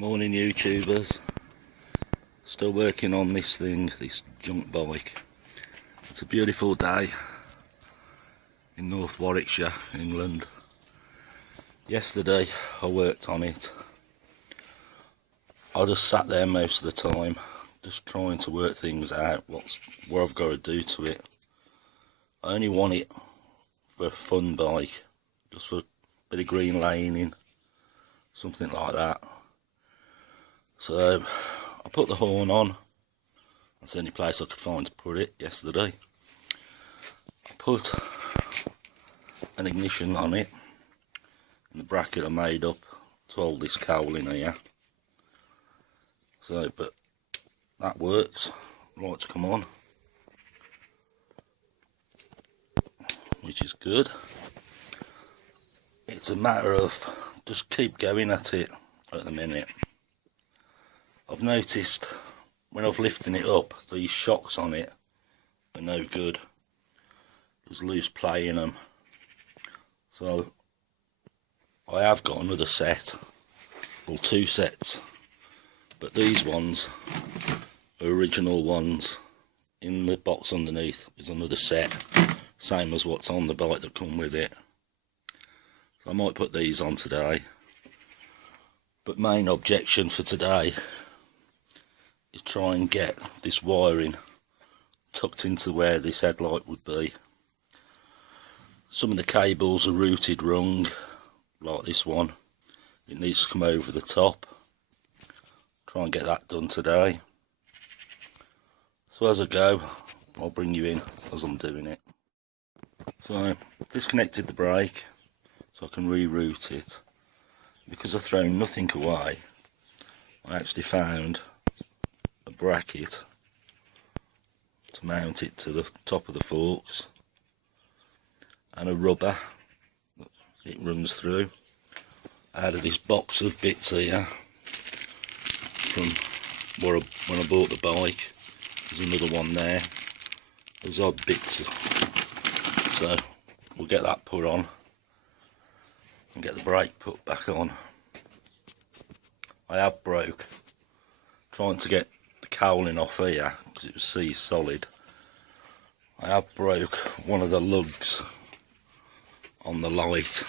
Morning YouTubers, still working on this thing, this junk bike. It's a beautiful day in North Warwickshire, England. Yesterday I worked on it. I just sat there most of the time, just trying to work things out, what I've got to do to it. I only want it for a fun bike, just for a bit of green laning, something like that. So I put the horn on. That's the only place I could find to put it yesterday. I put an ignition on it, and the bracket I made up to hold this cowl in here. So, but that works. Lights come on, which is good. It's a matter of just keep going at it at the minute. I've noticed when I've lifting it up, these shocks on it are no good. There's loose play in them. So I have got another set, or two sets, but these ones are original ones. In the box underneath is another set, same as what's on the bike that come with it. So I might put these on today. But main objection for today is try and get this wiring tucked into where this headlight would be. Some of the cables are routed wrong, like this one. It needs to come over the top. Try and get that done today. So as I go, I'll bring you in as I'm doing it. So I disconnected the brake so I can reroute it. Because I've thrown nothing away, I actually found a bracket to mount it to the top of the forks, and a rubber that it runs through out of this box of bits here from when I bought the bike. There's another one there. There's odd bits, so we'll get that put on and get the brake put back on. I have broke trying to get the cowling off here because it was seized solid. I have broke one of the lugs on the light.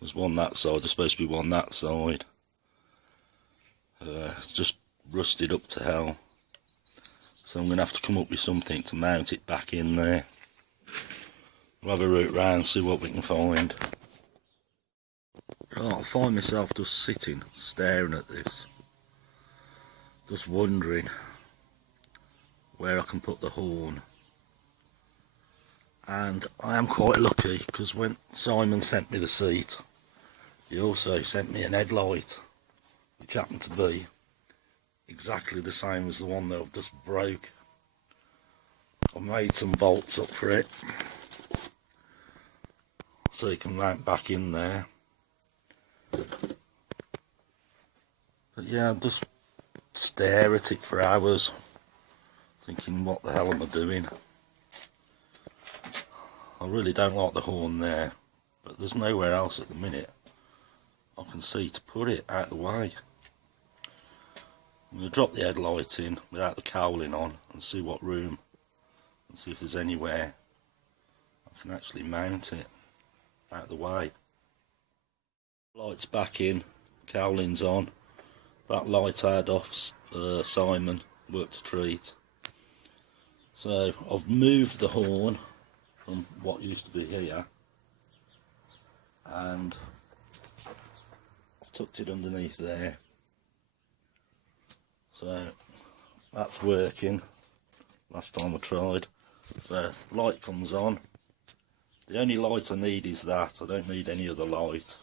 There's one that side, there's supposed to be one that side. It's just rusted up to hell, so I'm going to have to come up with something to mount it back in there. We'll have a route round, see what we can find. Right, I find myself just sitting, staring at this, just wondering where I can put the horn. And I am quite lucky, because when Simon sent me the seat, he also sent me an headlight, which happened to be exactly the same as the one that I've just broke. I made some bolts up for it, so you can mount back in there. But yeah, just stare at it for hours, thinking what the hell am I doing. I really don't like the horn there, but there's nowhere else at the minute I can see to put it out of the way. I'm going to drop the headlight in without the cowling on and see what room, and see if there's anywhere I can actually mount it out of the way. Lights back in, cowling's on. That light I had off Simon worked a treat. So I've moved the horn from what used to be here, and I've tucked it underneath there. So that's working. Last time I tried. So light comes on. The only light I need is that. I don't need any other light.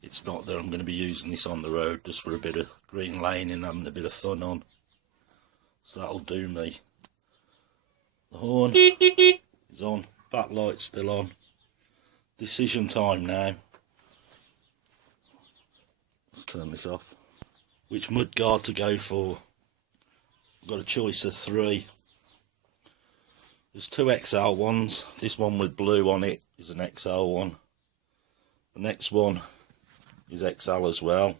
It's not that I'm going to be using this on the road, just for a bit of green lane and having a bit of fun on. So that'll do me. The horn is on, backlight's still on. Decision time now. Let's turn this off. Which mudguard to go for? I've got a choice of three. There's two XL1s. This one with blue on it is an XL1. The next one is XL as well,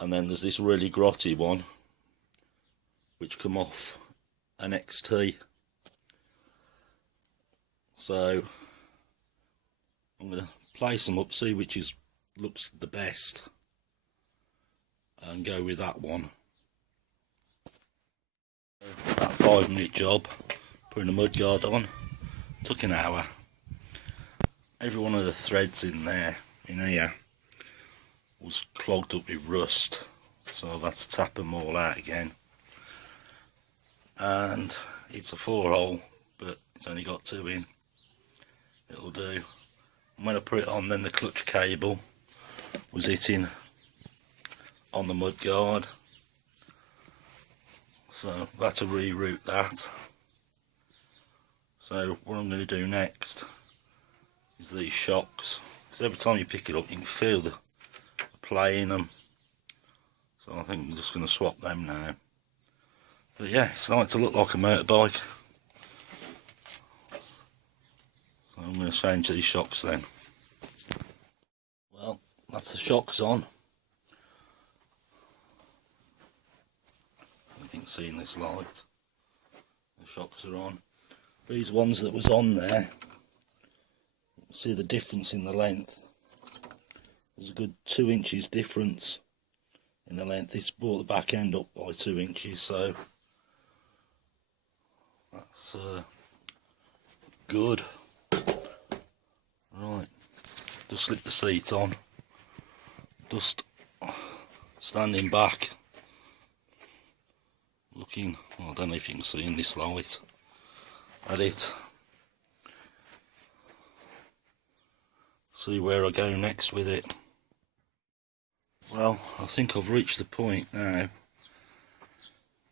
and then there's this really grotty one which come off an XT. So I'm going to place them up, see which looks the best, and go with that one. That 5-minute job, putting the mudguard on, took an hour. Every one of the threads in there, in here, was clogged up with rust, so I've had to tap them all out again. And it's a 4-hole, but it's only got 2 in. It'll do. And when I put it on, then the clutch cable was hitting on the mudguard, so I've had to reroute that. So what I'm going to do next is these shocks, because every time you pick it up you can feel the play in them, so I think I'm just going to swap them now. But yeah, it's starting to look like a motorbike, so I'm going to change these shocks then. Well, that's the shocks on. You can see in this light the shocks are on. These ones that was on there, you can see the difference in the length. There's a good 2 inches difference in the length. This brought the back end up by 2 inches, so that's good. Right, just slip the seat on, just standing back, looking, well, I don't know if you can see in this light, at it. See where I go next with it. Well, I think I've reached the point now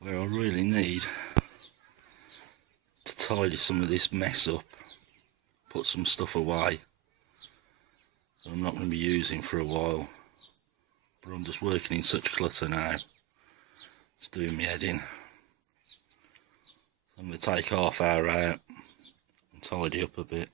where I really need to tidy some of this mess up, put some stuff away that I'm not going to be using for a while, but I'm just working in such clutter now, it's doing me head in. I'm going to take half hour out and tidy up a bit.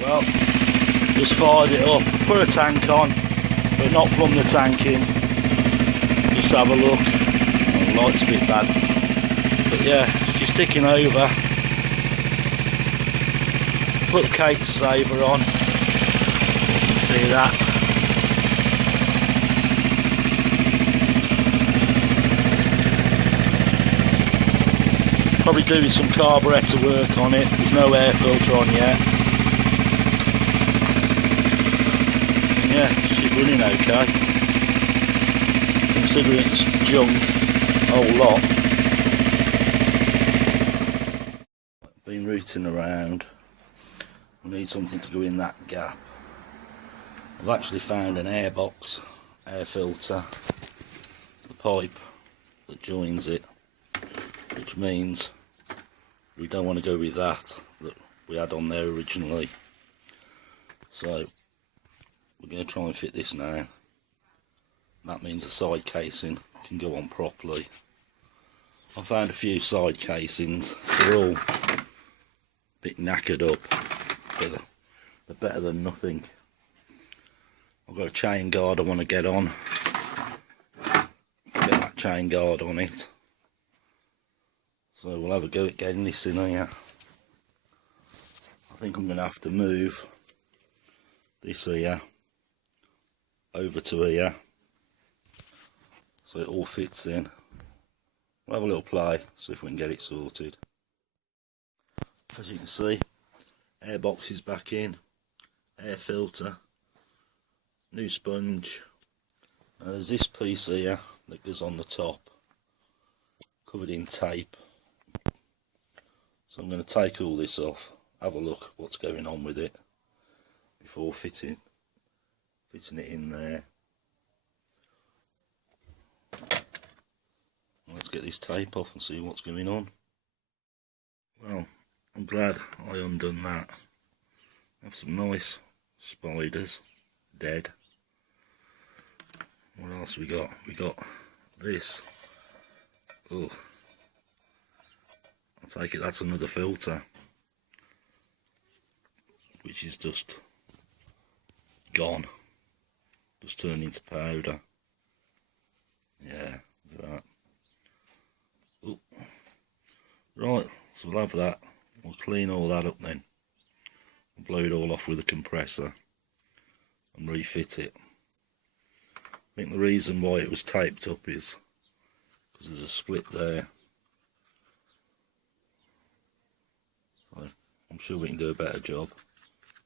Well, just fired it up, put a tank on, but not plumb the tank in, just have a look. Oh, the light's a bit bad, but yeah, she's ticking over. Put the cake saver on, see that. Probably doing some carburettor work on it, there's no air filter on yet. Yeah, she's running okay, considering it's junk, a whole lot. Been rooting around, I need something to go in that gap. I've actually found an air box, air filter, the pipe that joins it, which means we don't want to go with that we had on there originally. So we're going to try and fit this now. That means the side casing can go on properly. I found a few side casings, they're all a bit knackered up, but they're better than nothing. I've got a chain guard I want to get on, get that chain guard on it. So we'll have a go at getting this in here. I think I'm going to have to move this here over to here so it all fits in. We'll have a little play, see if we can get it sorted. As you can see, air box is back in, air filter, new sponge. Now there's this piece here that goes on the top, covered in tape. So I'm going to take all this off, have a look what's going on with it before fitting it in there. Let's get this tape off and see what's going on. Well, I'm glad I undone that. Have some nice spiders, dead, What else we got? We got this. Oh, I take it that's another filter, which is just gone, just turned into powder. Yeah, look at that. Oh. Right, so we'll have that. We'll clean all that up then. We'll blow it all off with a compressor and refit it. I think the reason why it was taped up is because there's a split there. So I'm sure we can do a better job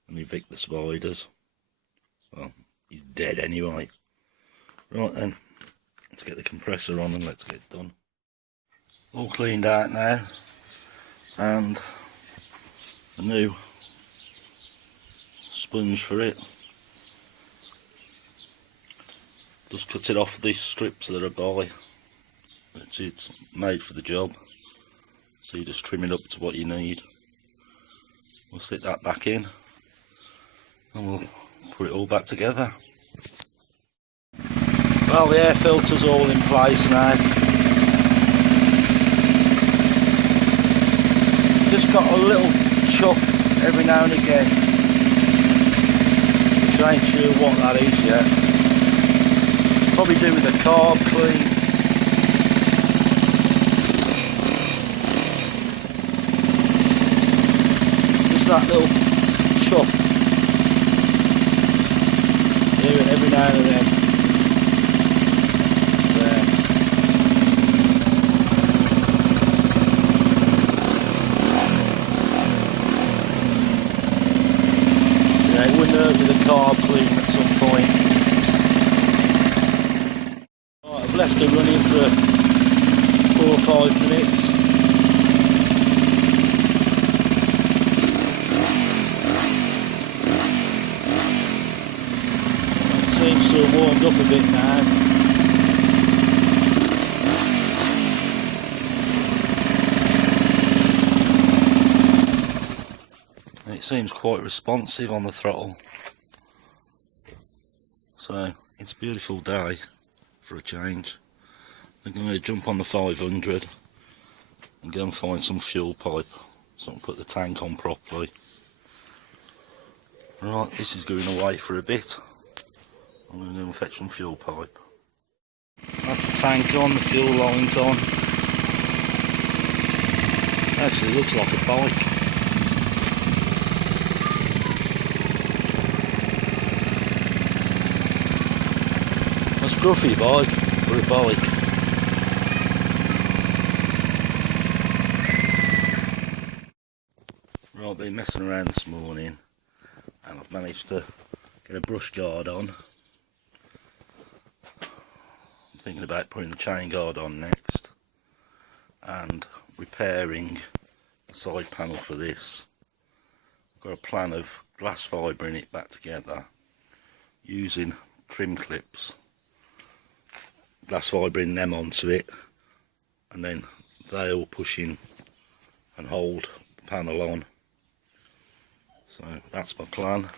and evict the spiders. Well, he's dead anyway. Right then, let's get the compressor on and let's get done. All cleaned out now, and a new sponge for it. Just cut it off these strips that are by. It's made for the job, so you just trim it up to what you need. We'll stick that back in and we'll put it all back together. Well, the air filter's all in place now. Just got a little chuff every now and again, which I ain't sure what that is yet. Probably do with a carb clean. Just that little chuff. Hear it every now and then. There. Yeah, it wouldn't hurt with a carb clean at some point. Right, I've left it running for 4 or 5 minutes. It seems to have warmed up a bit now. It seems quite responsive on the throttle. So it's a beautiful day for a change. I think I'm going to jump on the 500 and go and find some fuel pipe so I can put the tank on properly. Right, this is going away for a bit. I'm going to go and fetch some fuel pipe. That's the tank on, the fuel line's on. Actually looks like a bike. That's scruffy bike for a bike. Right, I've been messing around this morning and I've managed to get a brush guard on. I'm thinking about putting the chain guard on next and repairing the side panel for this. I've got a plan of glass fibring it back together using trim clips, glass fibring them onto it, and then they all push in and hold the panel on. So that's my plan,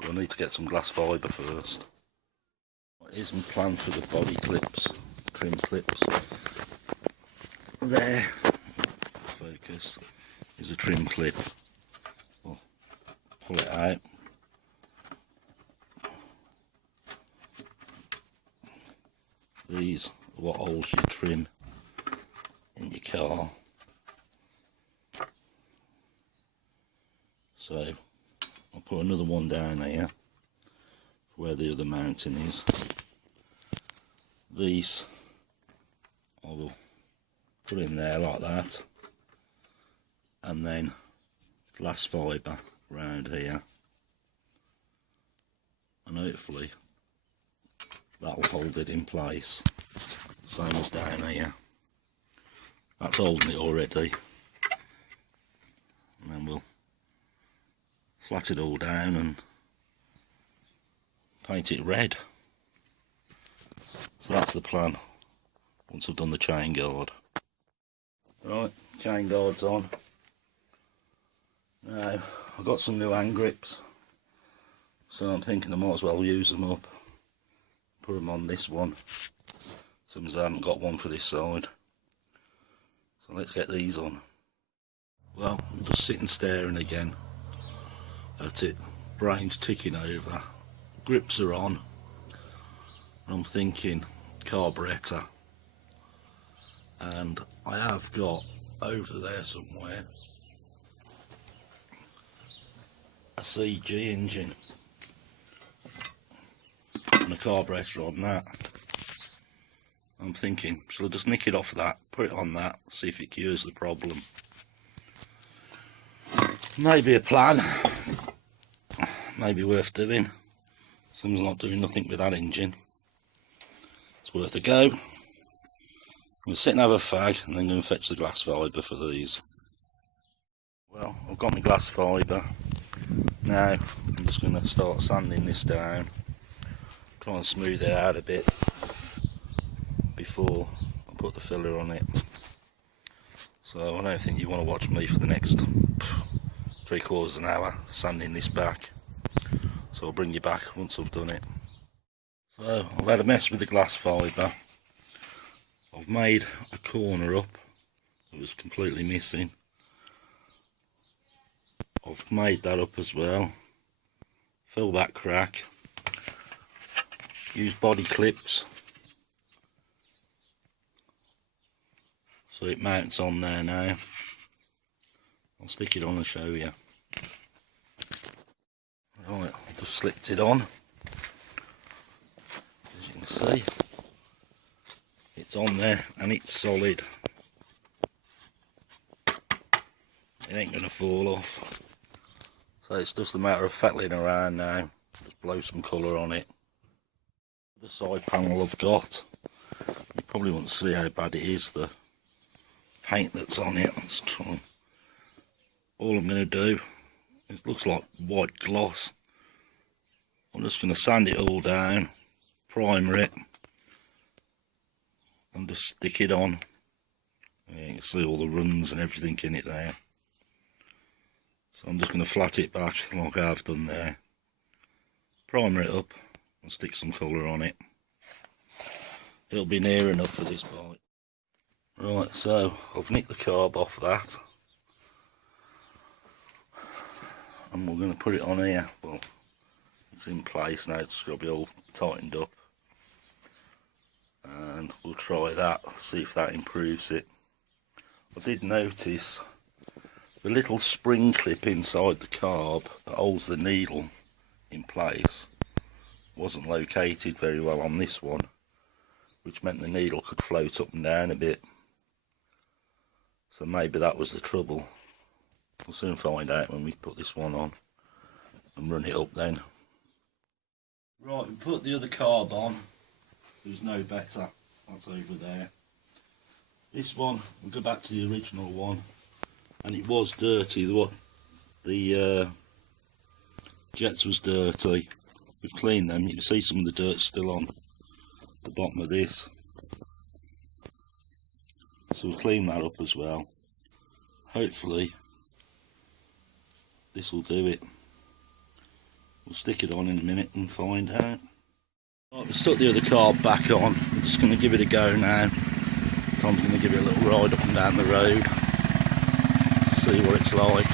but I need to get some glass fibre first. Here's my plan for the body clips, trim clips. There, focus, is a trim clip. I'll pull it out. These are what holds your trim in your car. So I'll put another one down here where the other mounting is. These I will put in there like that, and then glass fibre around here, and hopefully that will hold it in place, same as down here. That's holding it already, and then we'll flat it all down and paint it red. So that's the plan once I've done the chain guard. Right, chain guard's on. Now I've got some new hand grips, so I'm thinking I might as well use them up. put them on this one. Sometimes I haven't got one for this side. So let's get these on. Well, I'm just sitting staring again at it. Brain's ticking over. Grips are on. And I'm thinking carburettor. And I have got over there somewhere a CG engine and a carburettor on that. I'm thinking, shall I just nick it off that, put it on that, see if it cures the problem? Maybe a plan, maybe worth doing. Someone's not doing nothing with that engine. It's worth a go. I'm going to sit and have a fag and then go and fetch the glass fibre for these. Well, I've got my glass fibre. Now I'm just going to start sanding this down, try and smooth it out a bit before I put the filler on it. So I don't think you want to watch me for the next 3/4 of an hour sanding this back. So I'll bring you back once I've done it. So I've had a mess with the glass fibre. I've made a corner up that was completely missing. I've made that up as well. Fill that crack. Use body clips so it mounts on there now. I'll stick it on and show you. Right, I've just slipped it on. As you can see, it's on there and it's solid. It ain't going to fall off. So it's just a matter of fettling around now. Just blow some colour on it. The side panel I've got, you probably won't see how bad it is, the paint that's on it. Let's try. All I'm going to do, it looks like white gloss. I'm just going to sand it all down, primer it, and just stick it on. Yeah, you can see all the runs and everything in it there. So I'm just going to flat it back like I've done there. Primer it up and stick some colour on it. It'll be near enough for this bike. Right, so I've nicked the carb off that. And we're going to put it on here. Well, it's in place now, it's got to be all tightened up. And we'll try that, see if that improves it. I did notice the little spring clip inside the carb that holds the needle in place wasn't located very well on this one, which meant the needle could float up and down a bit. So maybe that was the trouble. We'll soon find out when we put this one on and run it up then. Right, we put the other carb on. There's no better. That's over there. This one, we'll go back to the original one. And it was dirty. The jets was dirty. We've cleaned them. You can see some of the dirt still on the bottom of this. So we'll clean that up as well. Hopefully this will do it. We'll stick it on in a minute and find out. Right, we've stuck the other carb back on. I'm just going to give it a go now. Tom's going to give it a little ride up and down the road. See what it's like.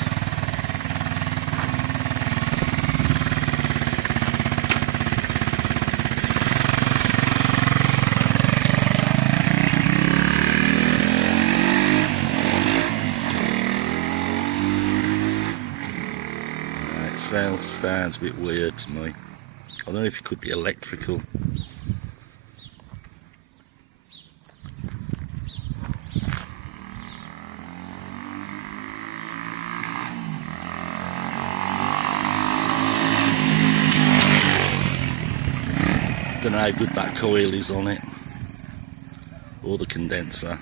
It sounds a bit weird to me. I don't know if it could be electrical. Don't know how good that coil is on it, or the condenser.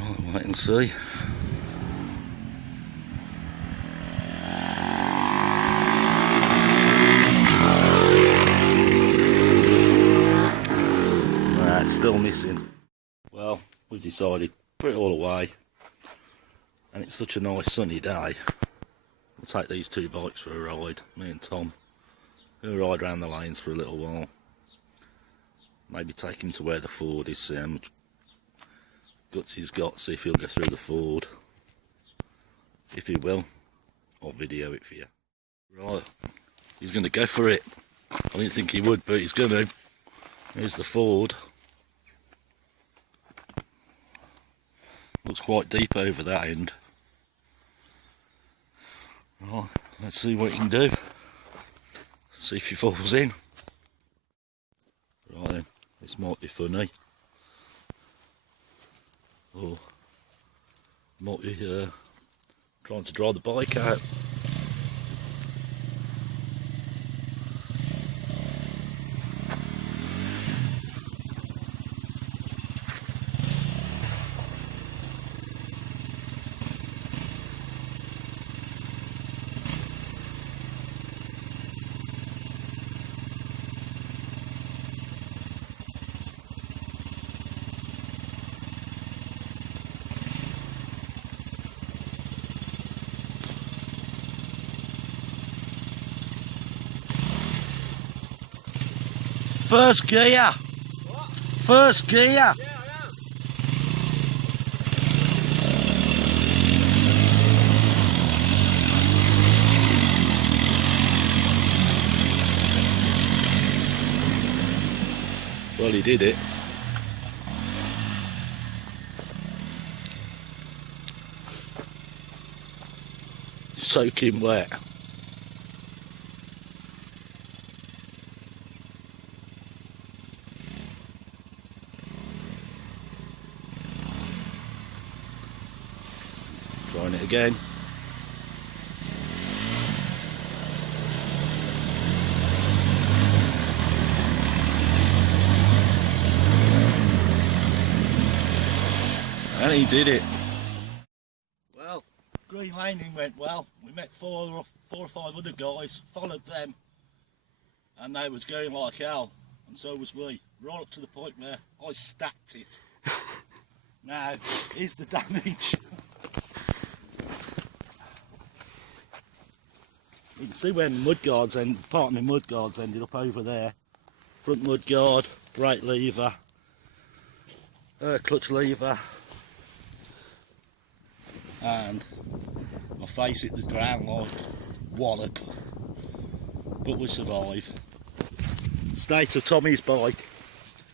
I'll wait and see. Right, it's still missing. Well, we've decided to put it all away, and it's such a nice sunny day. We'll take these two bikes for a ride, me and Tom. We'll ride around the lanes for a little while. Maybe take him to where the ford is, see how much guts he's got, see if he'll go through the ford. If he will, I'll video it for you. Right, he's going to go for it. I didn't think he would, but he's going to. Here's the ford. Looks quite deep over that end. Right, let's see what he can do. See if he falls in. Right then, this might be funny. Or might be trying to drive the bike out. First gear. What? First gear. Yeah, I am. Well, he did it. Soaking wet. Trying it again. And he did it. Well, green laning went well. We met four or five other guys, followed them, and they was going like hell, and so was we. Right up to the point where I stacked it. Now, here's the damage. You can see where my mudguards part of my mudguards ended up over there. Front mudguard, brake lever, clutch lever, and my face hit the ground like wallop. But we survived. State of Tommy's bike.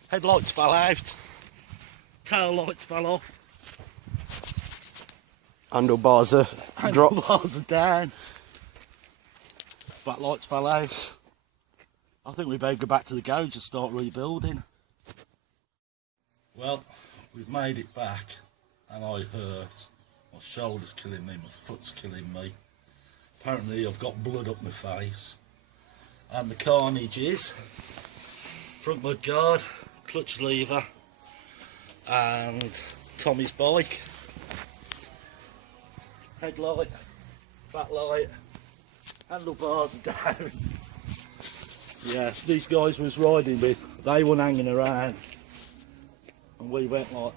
Headlights fell out, tail lights fell off. Handlebars are dropped. Handlebars are down. Back lights fell out. I think we better go back to the garage and start rebuilding. Well, we've made it back and I hurt. My shoulder's killing me, my foot's killing me. Apparently I've got blood up my face. And the carnage is front mudguard, clutch lever and Tommy's bike. Headlight, backlight, handlebars are down. Yeah, these guys was riding with, they weren't hanging around. And we went like,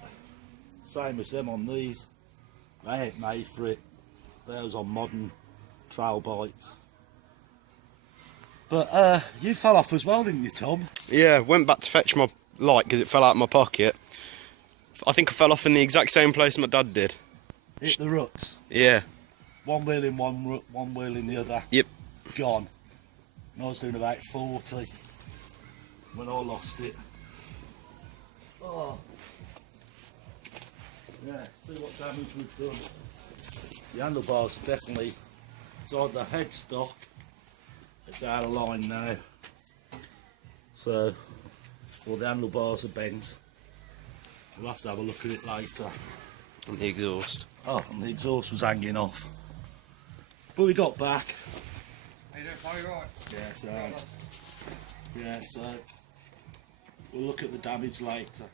same as them on these. They ain't made for it. They was on modern trail bikes. But you fell off as well, didn't you, Tom? Yeah, went back to fetch my light because it fell out of my pocket. I think I fell off in the exact same place my dad did. Hit the ruts. Yeah. One wheel in one rut, one wheel in the other. Yep. Gone. And I was doing about 40 when I lost it. Oh. Yeah, see what damage we've done. The handlebars definitely, so the headstock, it's out of line now. So, well, the handlebars are bent. We'll have to have a look at it later. And the exhaust. Oh, and the exhaust was hanging off. But we got back. How you doing, Paul? You right? Yeah, so we'll look at the damage later.